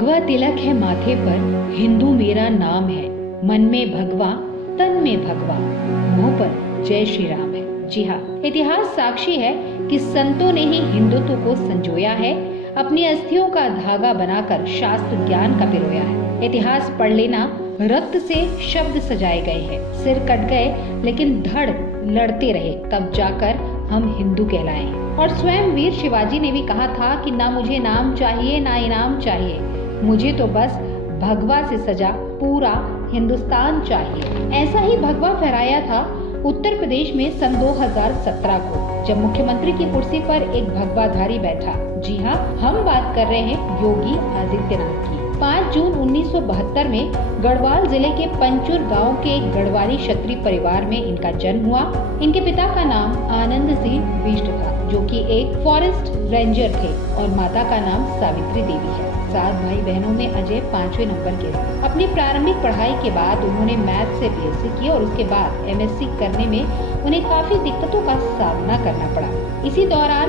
भगवा तिलक है माथे पर, हिंदू मेरा नाम है, मन में भगवा तन में भगवा, मुंह पर जय श्री राम है। जी हाँ, इतिहास साक्षी है कि संतों ने ही हिंदुत्व को संजोया है, अपनी अस्थियों का धागा बनाकर शास्त्र ज्ञान का पिरोया है। इतिहास पढ़ लेना, रक्त से शब्द सजाए गए हैं, सिर कट गए लेकिन धड़ लड़ते रहे, तब जाकर हम हिंदू कहलाए। और स्वयं वीर शिवाजी ने भी कहा था कि ना मुझे नाम चाहिए ना इनाम चाहिए, मुझे तो बस भगवा से सजा पूरा हिंदुस्तान चाहिए। ऐसा ही भगवा फहराया था उत्तर प्रदेश में सन 2017 को, जब मुख्यमंत्री की कुर्सी पर एक भगवाधारी बैठा। जी हाँ, हम बात कर रहे हैं योगी आदित्यनाथ की। 5 जून 1972 में गढ़वाल जिले के पंचुर गांव के एक गढ़वाली क्षत्रिय परिवार में इनका जन्म हुआ। इनके पिता का नाम आनंद सिंह बिष्ट था, जो कि एक फॉरेस्ट रेंजर थे, और माता का नाम सावित्री देवी है। 7 भाई बहनों में अजय 5वें नंबर के थे। अपनी प्रारंभिक पढ़ाई के बाद उन्होंने मैथ से बीएससी की और उसके बाद एमएससी करने में उन्हें काफी दिक्कतों का सामना करना पड़ा। इसी दौरान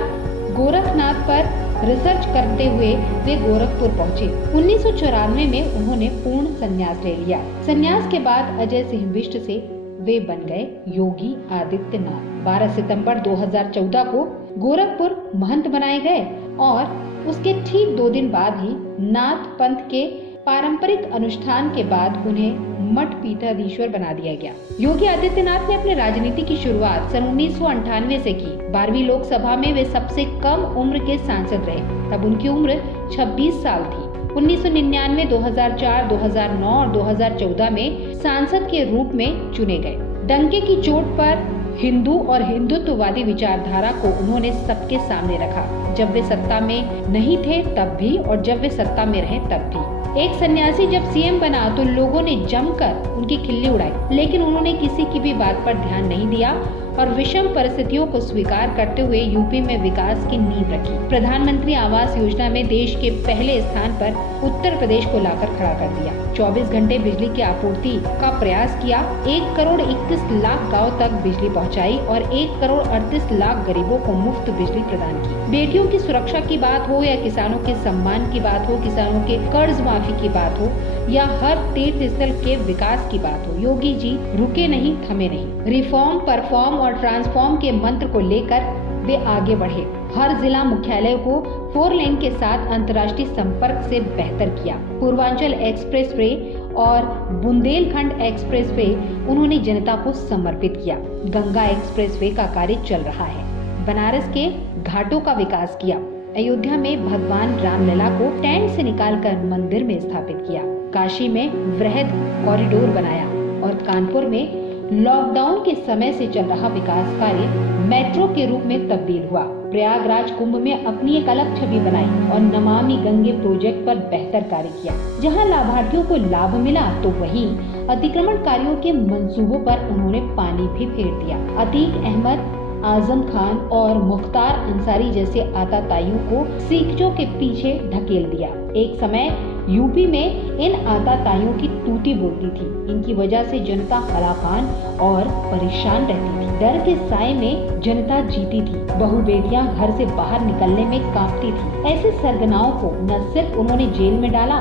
गोरखनाथ पर रिसर्च करते हुए वे गोरखपुर पहुंचे। 1994 में उन्होंने पूर्ण संन्यास ले लिया। संन्यास के बाद अजय सिंह बिष्ट से वे बन गए योगी आदित्यनाथ। 12 सितंबर 2014 को गोरखपुर महंत बनाए गए और उसके ठीक 2 दिन बाद ही नाथ पंथ के पारंपरिक अनुष्ठान के बाद उन्हें मठ पीठाधीश्वर बना दिया गया। योगी आदित्यनाथ ने अपनी राजनीति की शुरुआत सन 1998 से की। 12वीं लोकसभा में वे सबसे कम उम्र के सांसद रहे, तब उनकी उम्र 26 साल थी। 1999, 2004, 2009 और 2014 में सांसद के रूप में चुने गए। डंके की चोट पर हिंदू और हिंदुत्ववादी विचारधारा को उन्होंने सबके सामने रखा। जब वे सत्ता में नहीं थे तब भी, और जब वे सत्ता में रहे तब भी। एक सन्यासी जब सीएम बना तो लोगों ने जमकर उनकी खिल्ली उड़ाई, लेकिन उन्होंने किसी की भी बात पर ध्यान नहीं दिया और विषम परिस्थितियों को स्वीकार करते हुए यूपी में विकास की नींव रखी। प्रधानमंत्री आवास योजना में देश के पहले स्थान पर उत्तर प्रदेश को लाकर खड़ा कर दिया। 24 घंटे बिजली की आपूर्ति का प्रयास किया। 1 करोड़ 21 लाख गाँव तक बिजली पहुँचाई और 1 करोड़ 38 लाख गरीबों को मुफ्त बिजली प्रदान की। बेटियों की सुरक्षा की बात हो या किसानों के सम्मान की बात हो, किसानों के कर्ज माफी की बात हो या हर तीर्थ स्थल के विकास की बात हो, योगी जी रुके नहीं, थमे नहीं। रिफॉर्म, परफॉर्म और ट्रांसफॉर्म के मंत्र को लेकर वे आगे बढ़े। हर जिला मुख्यालय को 4 लेन के साथ अंतर्राष्ट्रीय संपर्क से बेहतर किया। पूर्वांचल एक्सप्रेसवे और बुंदेलखंड एक्सप्रेसवे उन्होंने जनता को समर्पित किया। गंगा एक्सप्रेसवे का कार्य चल रहा है। बनारस के घाटों का विकास किया। अयोध्या में भगवान रामलला को टेंट से निकालकर मंदिर में स्थापित किया। काशी में वृहद कॉरिडोर बनाया और कानपुर में लॉकडाउन के समय से चल रहा विकास कार्य मेट्रो के रूप में तब्दील हुआ। प्रयागराज कुंभ में अपनी एक अलग छवि बनाई और नमामि गंगे प्रोजेक्ट पर बेहतर कार्य किया। जहां लाभार्थियों को लाभ मिला तो वहीं अतिक्रमणकारियों के मंसूबों पर उन्होंने पानी भी फेर दिया। अतीक अहमद, आजम खान और मुख्तार अंसारी जैसे आताताइयों को सीखजों के पीछे ढकेल दिया। एक समय यूपी में इन आताताइयों की टूटी बोलती थी। इनकी वजह से जनता हलाकान और परेशान रहती थी। डर के साए में जनता जीती थी। बहु बेटियां घर से बाहर निकलने में कांपती थी। ऐसे सरगनाओं को न सिर्फ उन्होंने जेल में डाला,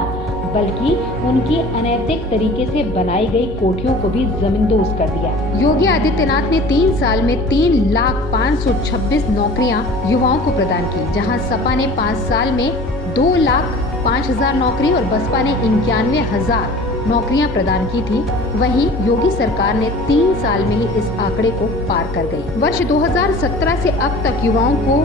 बल्कि उनकी अनैतिक तरीके से बनाई गई कोठियों को भी जमींदोज कर दिया। योगी आदित्यनाथ ने 3 साल में 3,526 नौकरियां युवाओं को प्रदान की, जहां सपा ने 5 साल में 2,05,000 नौकरी और बसपा ने 91,000 नौकरियां प्रदान की थी। वहीं योगी सरकार ने 3 साल में ही इस आंकड़े को पार कर गई। वर्ष 2017 से अब तक युवाओं को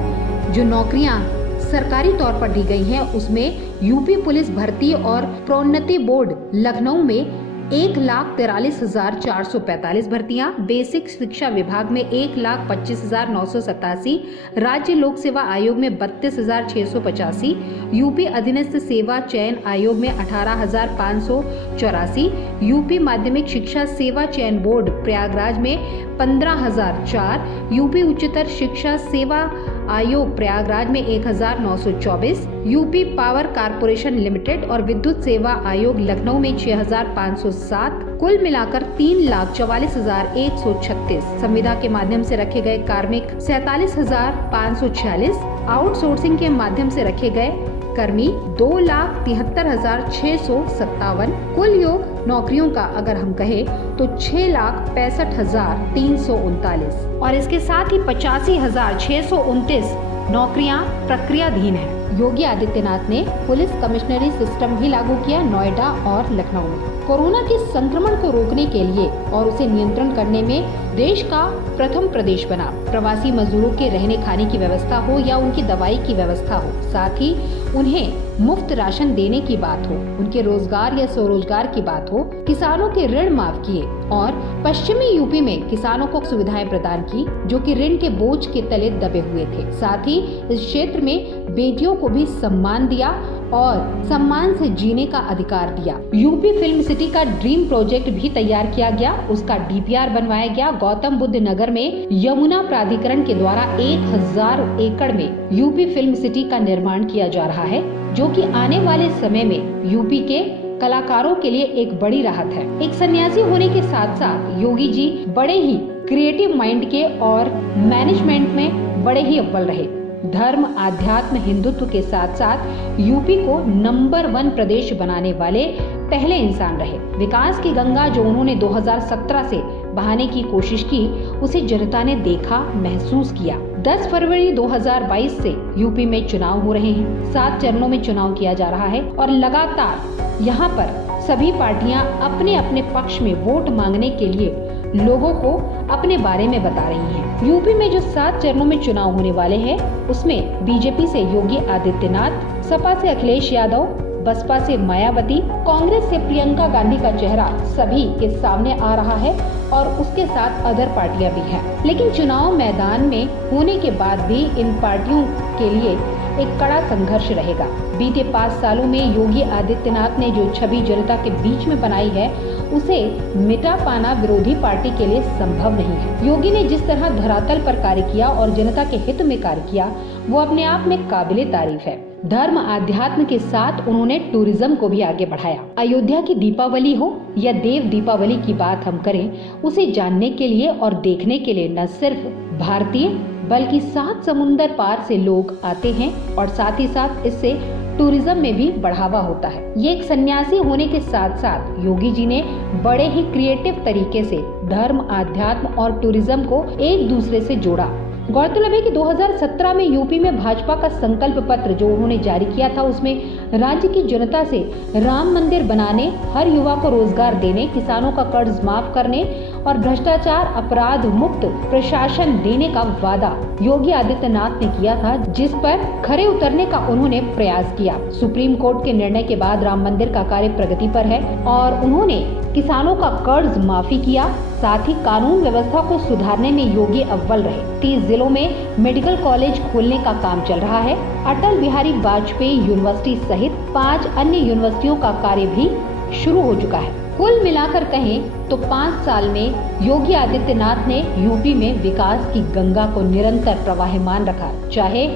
जो नौकरियां सरकारी तौर पर दी गई हैं, उसमें यूपी पुलिस भर्ती और प्रोन्नति बोर्ड लखनऊ में 1,43,445 भर्तियां, बेसिक शिक्षा विभाग में 1,25,987, राज्य लोक सेवा आयोग में 32,685, यूपी अधीनस्थ सेवा चयन आयोग में 18,584, यूपी माध्यमिक शिक्षा सेवा चयन बोर्ड प्रयागराज में 15,004, यूपी उच्चतर शिक्षा सेवा आयोग प्रयागराज में 1,924, यूपी पावर कारपोरेशन लिमिटेड और विद्युत सेवा आयोग लखनऊ में 6,507, कुल मिलाकर 3,44,136। संविदा के माध्यम से रखे गए कार्मिक 47,546, आउटसोर्सिंग के माध्यम से रखे गए कर्मी 2,73,657। कुल योग नौकरियों का अगर हम कहें तो 6,65,339 और इसके साथ ही 85,629 नौकरियां प्रक्रियाधीन हैं। योगी आदित्यनाथ ने पुलिस कमिश्नरी सिस्टम भी लागू किया नोएडा और लखनऊ में। कोरोना के संक्रमण को रोकने के लिए और उसे नियंत्रण करने में देश का प्रथम प्रदेश बना। प्रवासी मजदूरों के रहने खाने की व्यवस्था हो या उनकी दवाई की व्यवस्था हो, साथ ही उन्हें मुफ्त राशन देने की बात हो, उनके रोजगार या स्वरोजगार की बात हो, किसानों के ऋण माफ किए और पश्चिमी यूपी में किसानों को सुविधाएं प्रदान की जो कि ऋण के बोझ के तले दबे हुए थे। साथ ही इस क्षेत्र में बेटियों को भी सम्मान दिया और सम्मान से जीने का अधिकार दिया। यूपी फिल्म सिटी का ड्रीम प्रोजेक्ट भी तैयार किया गया, उसका डीपीआर बनवाया गया। गौतम बुद्ध नगर में यमुना प्राधिकरण के द्वारा 1000 एकड़ में यूपी फिल्म सिटी का निर्माण किया जा रहा है, जो कि आने वाले समय में यूपी के कलाकारों के लिए एक बड़ी राहत है। एक सन्यासी होने के साथ साथ योगी जी बड़े ही क्रिएटिव माइंड के और मैनेजमेंट में बड़े ही अव्वल रहे। धर्म, आध्यात्म, हिंदुत्व के साथ साथ यूपी को नंबर 1 प्रदेश बनाने वाले पहले इंसान रहे। विकास की गंगा जो उन्होंने 2017 से बहाने की कोशिश की, उसे जनता ने देखा, महसूस किया। 10 फरवरी 2022 से यूपी में चुनाव हो रहे हैं। 7 चरणों में चुनाव किया जा रहा है और लगातार यहाँ पर सभी पार्टियां अपने अपने पक्ष में वोट मांगने के लिए लोगों को अपने बारे में बता रही हैं। यूपी में जो 7 चरणों में चुनाव होने वाले हैं, उसमें बीजेपी से योगी आदित्यनाथ, सपा से अखिलेश यादव, बसपा से मायावती, कांग्रेस से प्रियंका गांधी का चेहरा सभी के सामने आ रहा है और उसके साथ अदर पार्टियां भी हैं। लेकिन चुनाव मैदान में होने के बाद भी इन पार्टियों के लिए एक कड़ा संघर्ष रहेगा। बीते 5 सालों में योगी आदित्यनाथ ने जो छवि जनता के बीच में बनाई है, उसे मिटा पाना विरोधी पार्टी के लिए संभव नहीं है। योगी ने जिस तरह धरातल पर कार्य किया और जनता के हित में कार्य किया, वो अपने आप में काबिले तारीफ है। धर्म, आध्यात्म के साथ उन्होंने टूरिज्म को भी आगे बढ़ाया। अयोध्या की दीपावली हो या देव दीपावली की बात हम करें, उसे जानने के लिए और देखने के लिए न सिर्फ भारतीय बल्कि 7 समुंदर पार से लोग आते हैं और साथ ही साथ इससे टूरिज्म में भी बढ़ावा होता है। ये एक सन्यासी होने के साथ साथ योगी जी ने बड़े ही क्रिएटिव तरीके से धर्म, आध्यात्म और टूरिज्म को एक दूसरे से जोड़ा। गौरतलब है कि 2017 में यूपी में भाजपा का संकल्प पत्र जो उन्होंने जारी किया था, उसमें राज्य की जनता से राम मंदिर बनाने, हर युवा को रोजगार देने, किसानों का कर्ज माफ करने और भ्रष्टाचार अपराध मुक्त प्रशासन देने का वादा योगी आदित्यनाथ ने किया था, जिस पर खरे उतरने का उन्होंने प्रयास किया। सुप्रीम कोर्ट के निर्णय के बाद राम मंदिर का कार्य प्रगति पर है और उन्होंने किसानों का कर्ज माफी किया। साथ ही कानून व्यवस्था को सुधारने में योगी अव्वल रहे। 30 जिलों में मेडिकल कॉलेज खोलने का काम चल रहा है। अटल बिहारी वाजपेयी यूनिवर्सिटी सहित 5 अन्य यूनिवर्सिटियों का कार्य भी शुरू हो चुका है। कुल मिलाकर कहें तो 5 साल में योगी आदित्यनाथ ने यूपी में विकास की गंगा को निरंतर प्रवाहमान रखा। चाहे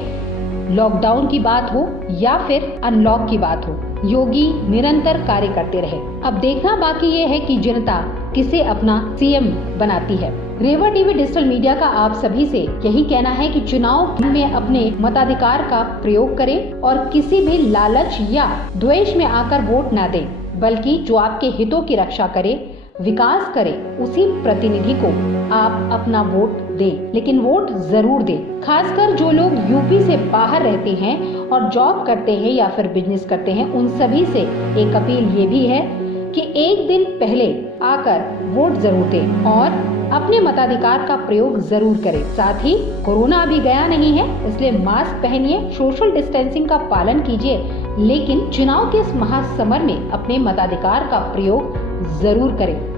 लॉकडाउन की बात हो या फिर अनलॉक की बात हो, योगी निरंतर कार्य करते रहे। अब देखना बाकी ये है कि जनता किसे अपना सीएम बनाती है। रेवा टीवी डिजिटल मीडिया का आप सभी से यही कहना है कि चुनाव में अपने मताधिकार का प्रयोग करें और किसी भी लालच या द्वेष में आकर वोट ना दें, बल्कि जो आपके हितों की रक्षा करे, विकास करे, उसी प्रतिनिधि को आप अपना वोट दें। लेकिन वोट जरूर दें। खासकर जो लोग यूपी से बाहर रहते हैं और जॉब करते हैं या फिर बिजनेस करते हैं, उन सभी से एक अपील ये भी है कि एक दिन पहले आकर वोट जरूर दें और अपने मताधिकार का प्रयोग जरूर करें। साथ ही कोरोना अभी गया नहीं है, इसलिए मास्क पहनिए, सोशल डिस्टेंसिंग का पालन कीजिए, लेकिन चुनाव के इस महासमर में अपने मताधिकार का प्रयोग जरूर करें।